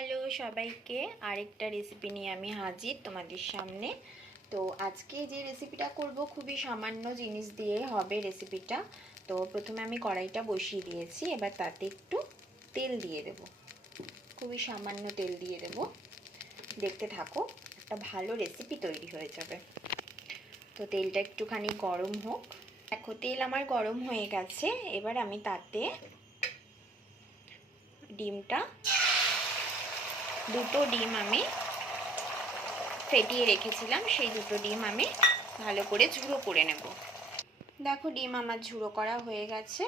Hello সবাইকে, আরেকটা recipe নিয়ে আমি হাজির তোমাদের সামনে। তো আজকে যে রেসিপিটা করব খুবই সামান্য জিনিস দিয়ে হবে রেসিপিটা। তো প্রথমে আমি কড়াইটা বসিয়ে দিয়েছি, এবার তাতে একটু তেল দিয়ে দেব। খুবই সামান্য তেল দিয়ে দেব, দেখতে থাকো, একটা ভালো রেসিপি তৈরি হয়ে যাবে। তো তেলটা একটুখানি গরম হোক। দেখো তেল আমার গরম হয়ে গেছে, এবার আমি তাতে দুটো ডিম আমি ফেটিয়ে রেখেছিলাম, সেই দুটো ডিম আমি ভালো করে ঝুড়ো করে নেব। দেখো ডিম আমার ঝুড়ো করা হয়ে গেছে।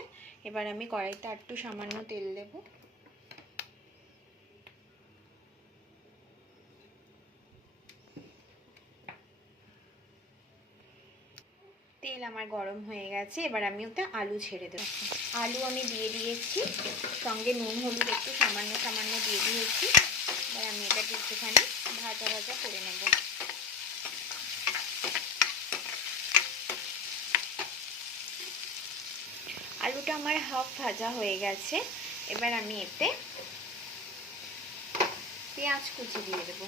এবার আমি কড়াইতে একটু সামান্য তেল দেব। তেল আমার গরম হয়ে গেছে, এবার আমি ওতে আলু ছেড়ে দেব। আলু আমি দিয়ে দিয়েছি, সঙ্গে নুন হলুদ একটু সামান্য সামান্য দিয়ে দিয়েছি। এবার আমি এটাকে একটুখানি ভাজা ভাজা করে নেব। আলুটা আমার হাফ ভাজা হয়ে গেছে, এবার আমি এতে পেঁয়াজ কুচি দিয়ে দেব।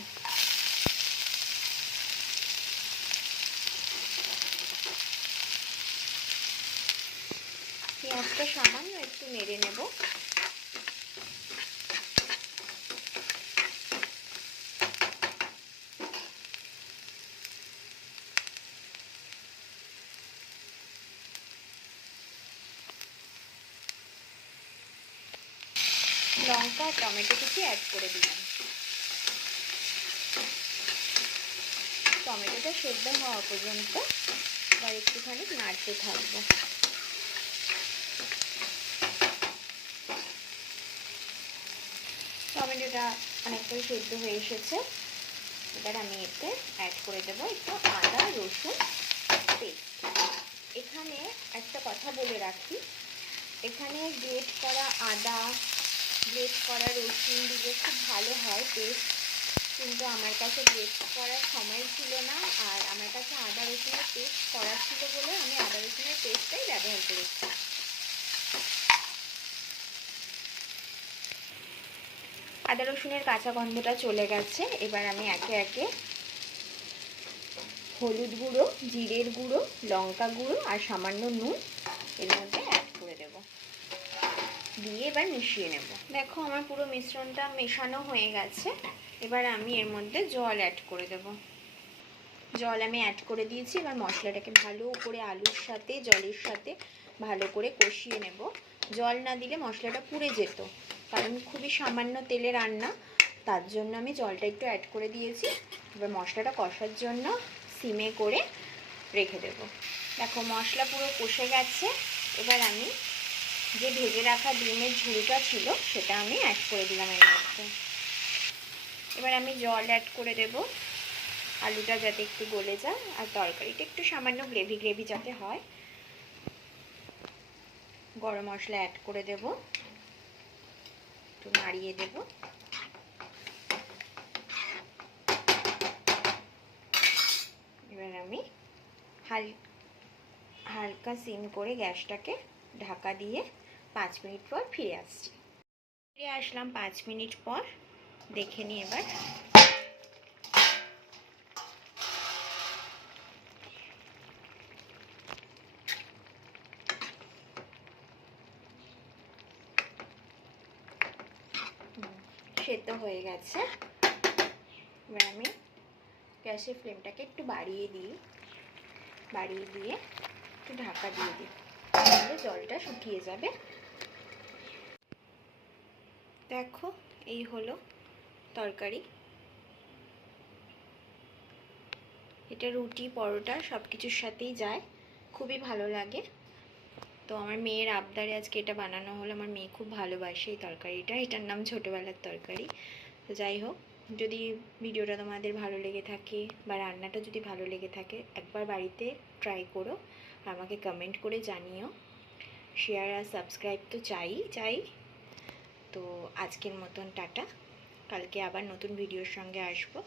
পেঁয়াজটা সামান্য একটু নেড়ে নেব। লঙ্কা টমেটো কুচি অ্যাড করে দিলাম। টমেটোটা সেদ্ধ হওয়া পর্যন্ত আবার একটুখানি নাড়তে থাকবো। টমেটোটা অনেকটাই সেদ্ধ হয়ে এসেছে, এবার আমি এতে অ্যাড করে দেবো একটু আদা রসুন পেস্ট। এখানে একটা কথা বলে রাখি, এখানে গ্রেট করা আদা, গ্রেট করা রসুন দিলে খুব ভালো হয় পেস্ট, কিন্তু আমার কাছে গ্রেট করার সময় ছিল না, আর আমার কাছে আদা রসুনের পেস্ট করা ছিল বলে আমি আদা রসুনের পেস্টটাই ব্যবহার করেছি। আদা রসুনের কাঁচা গন্ধটা চলে গেছে, এবার আমি একে একে হলুদ গুঁড়ো, জিরের গুঁড়ো, লঙ্কা গুঁড়ো আর সামান্য নুন এর মধ্যে অ্যাড করে দেব, দিয়ে এবার মিশিয়ে নেব। দেখো আমার পুরো মিশ্রণটা মেশানো হয়ে গেছে, এবার আমি এর মধ্যে জল অ্যাড করে দেব। জল আমি অ্যাড করে দিয়েছি, এবার মশলাটাকে ভালো করে আলুর সাথে জলের সাথে ভালো করে কষিয়ে নেব। জল না দিলে মশলাটা পুড়ে যেত, কারণ খুবই সামান্য তেলে রান্না, তার জন্য আমি জলটা একটু অ্যাড করে দিয়েছি। এবার মশলাটা কষার জন্য সিমে করে রেখে দেব। দেখো মশলা পুরো কষে গেছে, এবার আমি যে ভেজে রাখা ডিমের ঝুড়িটা ছিল সেটা আমি অ্যাড করে দিলাম এর মধ্যে। এবার আমি জল অ্যাড করে দেব, আলুটা যাতে একটু গলে যায় আর তরকারিটা একটু সামান্য গ্রেভি গ্রেভি যাতে হয়। গরম মশলা অ্যাড করে দেব, একটু নাড়িয়ে দেব। এবার আমি হালকা সিম করে গ্যাসটাকে ঢাকা দিয়ে 5 মিনিট পর ফিরে আসছি। ফিরে আসলাম 5 মিনিট পর, দেখে নিই এবার। সেদ্ধ হয়ে গেছে, এবার আমি গ্যাসের ফ্লেমটাকে একটু বাড়িয়ে দিয়ে একটু ঢাকা দিয়ে দিই, তাহলে জলটা শুকিয়ে যাবে। দেখো এই হলো তরকারি। এটা রুটি পরোটা সব কিছুর সাথেই যায়, খুবই ভালো লাগে। তো আমার মেয়ের আবদারে আজকে এটা বানানো হলো। আমার মেয়ে খুব ভালোবাসে এই তরকারিটা, এটার নাম ছোটোবেলার তরকারি। তো যাই হোক, যদি ভিডিওটা তোমাদের ভালো লেগে থাকে বা রান্নাটা যদি ভালো লেগে থাকে, একবার বাড়িতে ট্রাই করো, আমাকে কমেন্ট করে জানিও। শেয়ার আর সাবস্ক্রাইব তো চাই। তো আজকের মতন টাটা, কালকে আবার নতুন ভিডিওর সঙ্গে আসবো।